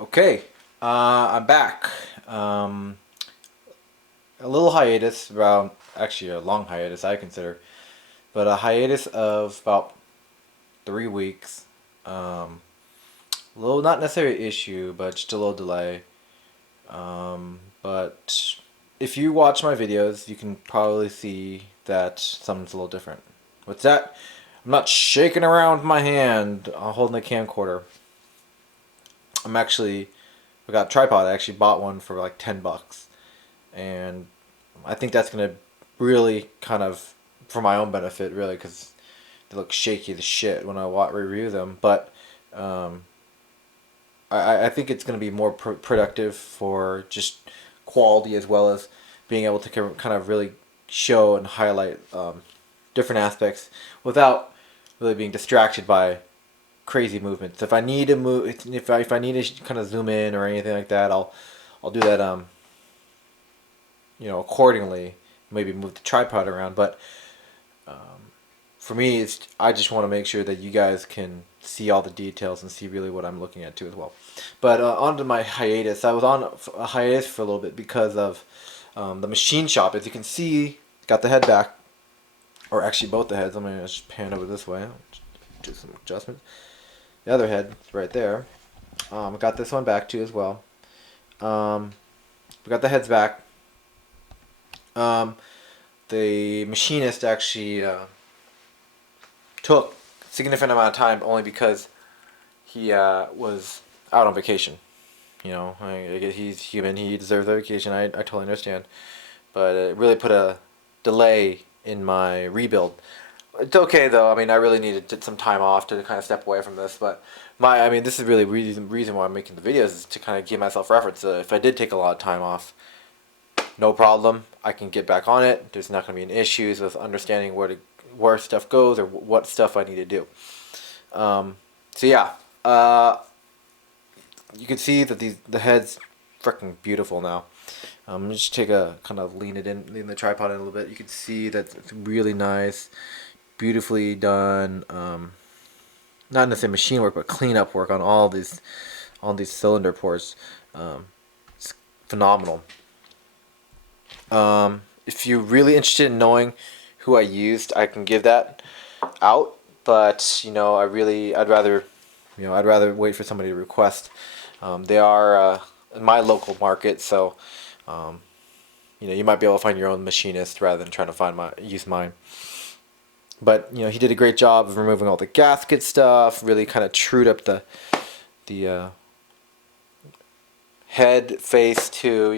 Okay, I'm back. A little hiatus, about actually a long hiatus I consider, but a hiatus of about 3 weeks. A little not necessarily issue, but just a little delay. But if you watch my videos, you can probably see that something's a little different. What's that? I'm not shaking around my hand holding the camcorder. I'm actually I got a tripod. I actually bought one for like $10, and I think that's gonna really kind of for my own benefit, really, because they look shaky as shit when I review them. But um, I think it's gonna be more productive for just quality as well as being able to kind of really show and highlight different aspects without really being distracted by crazy movements. If I need to move, if I need to kind of zoom in or anything like that, I'll do that accordingly. Maybe move the tripod around, but for me, I just want to make sure that you guys can see all the details and see really what I'm looking at too as well. But on to my hiatus. I was on a hiatus for a little bit because of the machine shop. As you can see, got the head back, or actually both the heads. I'm gonna just pan over this way, do some adjustments. The other head is right there. Got this one back too as well. We got the heads back. The machinist actually took a significant amount of time only because he was out on vacation. I guess he's human. He deserves a vacation. I totally understand. But it really put a delay in my rebuild. It's okay though. I mean, I really needed some time off to kind of step away from this. But this is really reason why I'm making the videos is to kind of give myself reference. If I did take a lot of time off, no problem. I can get back on it. There's not going to be any issues with understanding where stuff goes or what stuff I need to do. So yeah, you can see that the head's freaking beautiful now. Just take a kind of lean the tripod in a little bit. You can see that it's really nice, beautifully done. Not necessarily machine work, but cleanup work on all these cylinder ports. It's phenomenal. If you're really interested in knowing who I used, I can give that out. But I'd rather wait for somebody to request. They are in my local market, so you might be able to find your own machinist rather than trying to use mine. But he did a great job of removing all the gasket stuff. Really kind of trued up the head face too.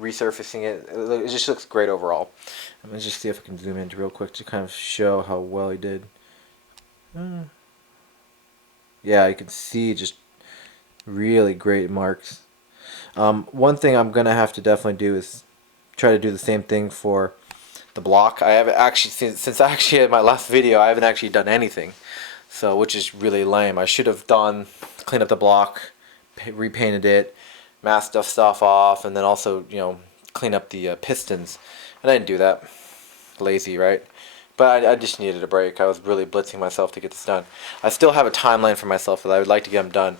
Resurfacing it. It just looks great overall. Let me just see if I can zoom in real quick to kind of show how well he did. Yeah, you can see just really great marks. One thing I'm gonna have to definitely do is try to do the same thing for the block. I haven't actually since I actually had my last video. I haven't actually done anything, so which is really lame. I should have cleaned up the block, repainted it, masked stuff off, and then also clean up the pistons. And I didn't do that. Lazy, right? But I just needed a break. I was really blitzing myself to get this done. I still have a timeline for myself that I would like to get them done.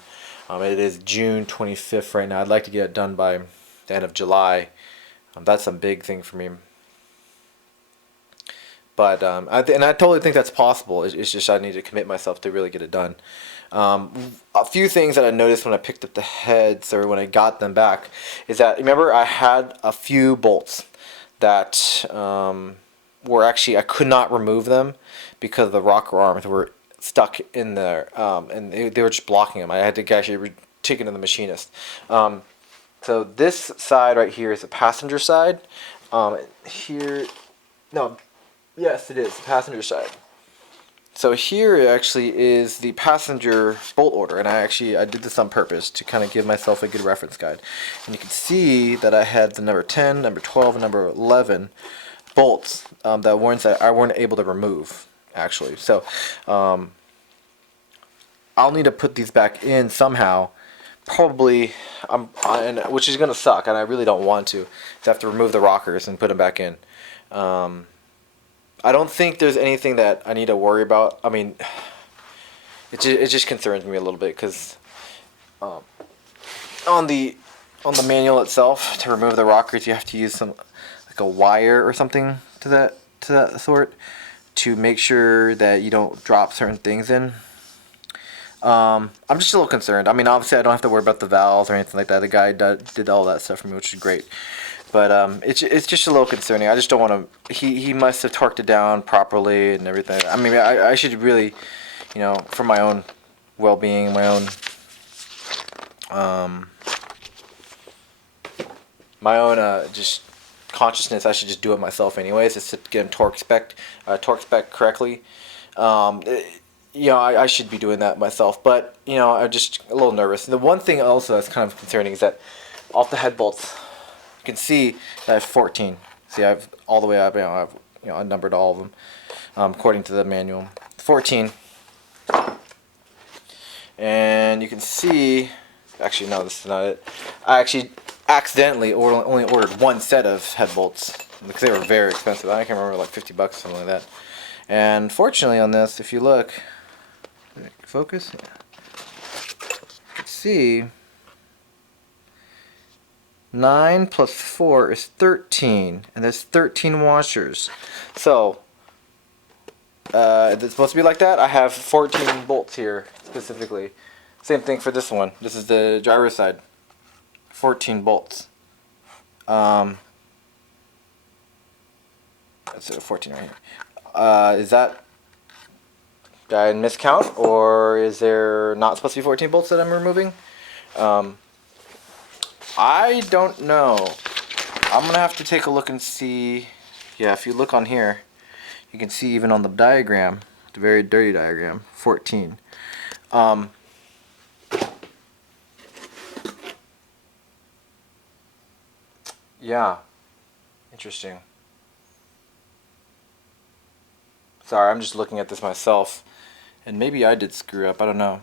It is June 25th right now. I'd like to get it done by the end of July. That's a big thing for me. But I totally think that's possible. It's just I need to commit myself to really get it done. A few things that I noticed when I picked up the heads or when I got them back is that, remember, I had a few bolts that were actually, I could not remove them because the rocker arms were stuck in there, and they were just blocking them. I had to actually take it to the machinist. So this side right here is the passenger side. Here, no, yes, it is the passenger side. So here actually is the passenger bolt order, and I did this on purpose to kind of give myself a good reference guide. And you can see that I had the number 10, number 12, and number 11 bolts that I weren't able to remove actually. So I'll need to put these back in somehow. Probably, which is gonna suck, and I really don't want to have to remove the rockers and put them back in. I don't think there's anything that I need to worry about. I mean, it just concerns me a little bit because on the manual itself, to remove the rockers, you have to use some like a wire or something to that sort to make sure that you don't drop certain things in. I'm just a little concerned. I mean, obviously I don't have to worry about the valves or anything like that. The guy did all that stuff for me, which is great. But it's just a little concerning. I just don't want to. He must have torqued it down properly and everything. I mean, I should really, you know, for my own well-being, my own just consciousness, I should just do it myself anyways, just to get him torque spec correctly. You know, I should be doing that myself, but you know, I'm just a little nervous. And the one thing also that's kind of concerning is that off the head bolts, you can see that I have 14. See, I have all the way up. I numbered all of them according to the manual. 14, and you can see. Actually, no, this is not it. I actually accidentally only ordered one set of head bolts because they were very expensive. I can't remember, like $50 or something like that. And fortunately on this, if you look, focus, you can see 9 plus 4 is 13, and there's 13 washers. So it's supposed to be like that. I have 14 bolts here specifically. Same thing for this one. This is the driver's side. 14 bolts. That's 14 right here. Is that, did I miscount, or is there not supposed to be 14 bolts that I'm removing? I don't know. I'm gonna have to take a look and see. Yeah, if you look on here, you can see even on the diagram, the very dirty diagram, 14. Yeah, interesting. Sorry, I'm just looking at this myself, and maybe I did screw up. I don't know.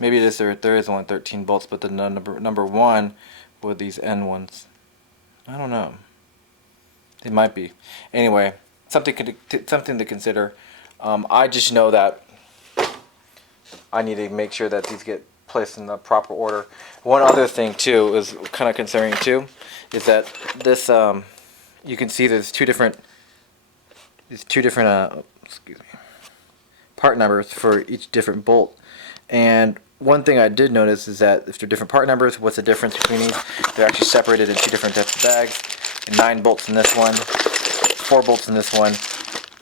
Maybe it is there is only 13 bolts, but the number one with these N ones. I don't know. It might be. Anyway, something to consider. I just know that I need to make sure that these get placed in the proper order. One other thing too is kind of concerning too, is that this you can see there's two different excuse me, part numbers for each different bolt. And one thing I did notice is that if they're different part numbers, what's the difference between these? They're actually separated in two different types of bags. 9 bolts in this one, 4 bolts in this one.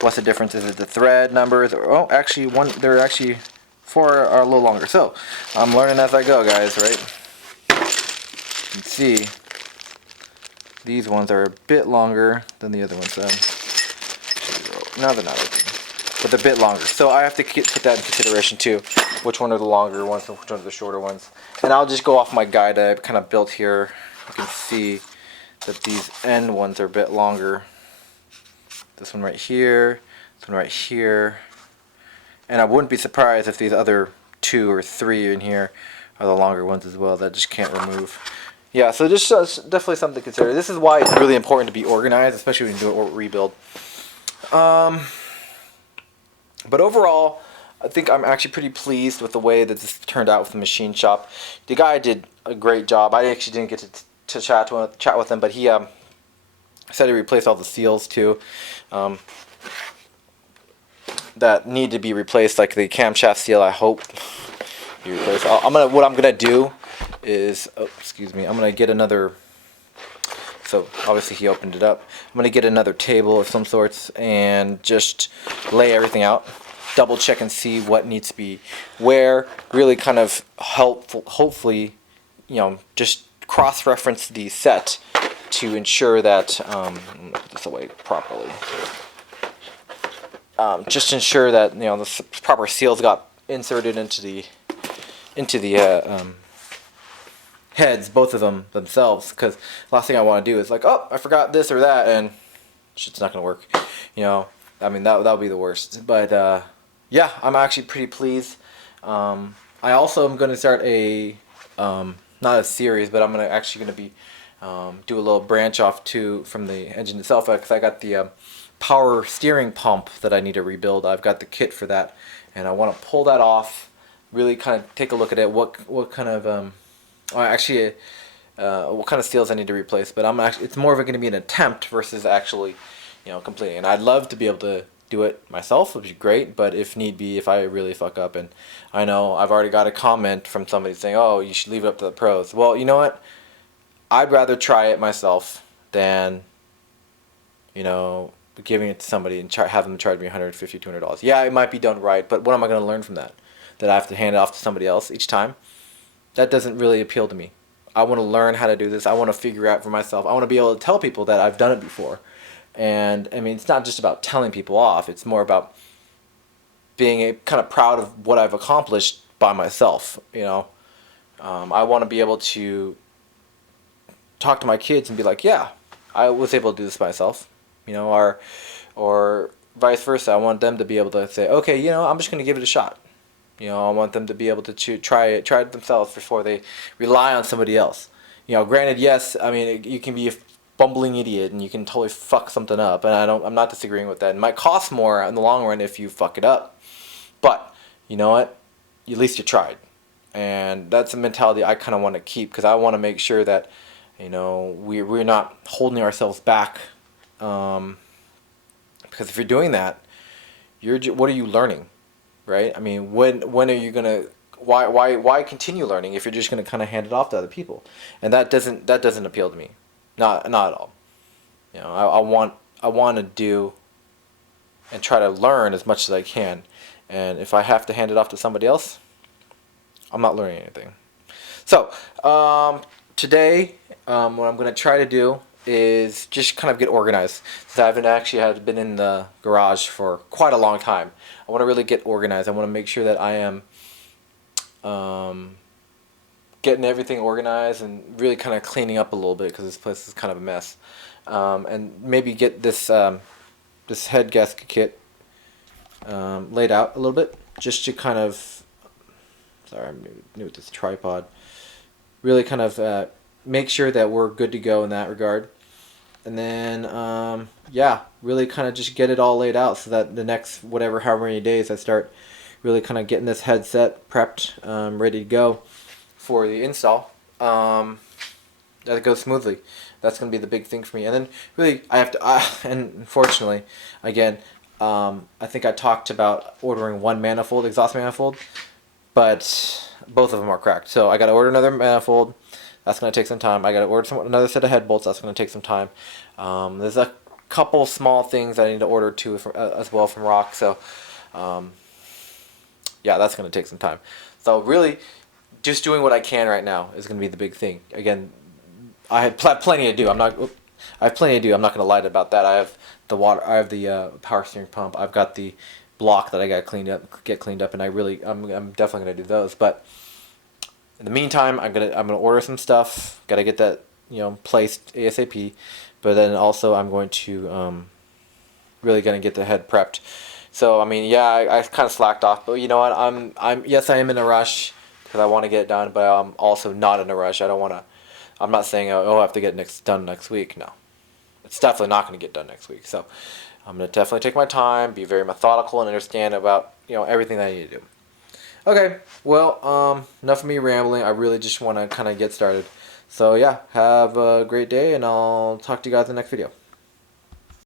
What's the difference? Is it the thread numbers? Or, oh, actually they're actually 4 are a little longer. So I'm learning as I go, guys, right? You can see these ones are a bit longer than the other ones. No, they're not, but they're a bit longer. So I have to put that in consideration too. Which one are the longer ones and which one are the shorter ones? And I'll just go off my guide I kind of built here. You can see that these end ones are a bit longer. This one right here, this one right here. And I wouldn't be surprised if these other 2 or 3 in here are the longer ones as well that I just can't remove. Yeah, so just definitely something to consider. This is why it's really important to be organized, especially when you do a rebuild. But overall, I think I'm actually pretty pleased with the way that this turned out with the machine shop. The guy did a great job. I actually didn't get to chat with him, but he said he replaced all the seals too. That need to be replaced, like the camshaft seal. I hope you replace. What I'm gonna do is, oh, excuse me, I'm gonna get another. So obviously he opened it up. I'm gonna get another table of some sorts and just lay everything out, double check and see what needs to be where. Really kind of hopefully, you know, just cross-reference the set to ensure that put this away properly. Just ensure that, you know, the proper seals got inserted into the heads, both of them themselves, because last thing I want to do is like, oh, I forgot this or that, and shit's not gonna work. You know, I mean, that would be the worst. But yeah, I'm actually pretty pleased. I also am gonna start a not a series, but I'm actually gonna be do a little branch off from the engine itself, because I got the power steering pump that I need to rebuild. I've got the kit for that, and I want to pull that off. Really kind of take a look at it. What kind of actually, what kind of seals I need to replace. But it's more of going to be an attempt versus actually, completing. And I'd love to be able to do it myself, which would be great. But if need be, if I really fuck up, and I know I've already got a comment from somebody saying, "Oh, you should leave it up to the pros." Well, you know what? I'd rather try it myself than, giving it to somebody and have them charge me $150, $200. Yeah, it might be done right, but what am I going to learn from that? That I have to hand it off to somebody else each time? That doesn't really appeal to me. I want to learn how to do this. I want to figure out for myself. I want to be able to tell people that I've done it before. And I mean, it's not just about telling people off. It's more about being kind of proud of what I've accomplished by myself. I want to be able to talk to my kids and be like, yeah, I was able to do this myself. Or vice versa. I want them to be able to say, okay, I'm just going to give it a shot. I want them to be able to try it themselves before they rely on somebody else. Granted, yes, I mean, you can be a bumbling idiot and you can totally fuck something up, and I'm not disagreeing with that. It might cost more in the long run if you fuck it up, but you know what? At least you tried, and that's a mentality I kind of want to keep, because I want to make sure that we're not holding ourselves back, because if you're doing that, what are you learning? Right? I mean, when are you gonna? Why continue learning if you're just gonna kind of hand it off to other people? And that doesn't appeal to me, not at all. I want to do and try to learn as much as I can, and if I have to hand it off to somebody else, I'm not learning anything. So today, what I'm gonna try to do is just kind of get organized, since I haven't actually been in the garage for quite a long time. I want to really get organized. I want to make sure that I am getting everything organized and really kind of cleaning up a little bit, because this place is kind of a mess. And maybe get this this head gasket kit laid out a little bit, just to kind of, sorry, I'm new with this tripod, really kind of make sure that we're good to go in that regard. And then, really kind of just get it all laid out, so that the next however many days I start really kind of getting this headset prepped, ready to go for the install. That it goes smoothly. That's going to be the big thing for me. And then really I have to, and unfortunately, again, I think I talked about ordering one manifold, exhaust manifold, but both of them are cracked. So I got to order another manifold. That's going to take some time. I got to order another set of head bolts. That's going to take some time. There's a couple small things I need to order too as well from Rock. So, that's going to take some time. So really, just doing what I can right now is going to be the big thing. Again, I have plenty to do. I have plenty to do. I'm not going to lie about that. I have the water. I have the power steering pump. I've got the block that I got get cleaned up, and I'm definitely going to do those. But in the meantime, I'm gonna order some stuff. Got to get that placed ASAP. But then also I'm going to really gonna get the head prepped. So I mean, I kind of slacked off. But you know what? Yes, I am in a rush because I want to get it done. But I'm also not in a rush. I don't want to. I'm not saying I have to get done next week. No, it's definitely not going to get done next week. So I'm gonna definitely take my time, be very methodical, and understand about everything that I need to do. Okay, well, enough of me rambling. I really just want to kind of get started. So yeah, have a great day, and I'll talk to you guys in the next video.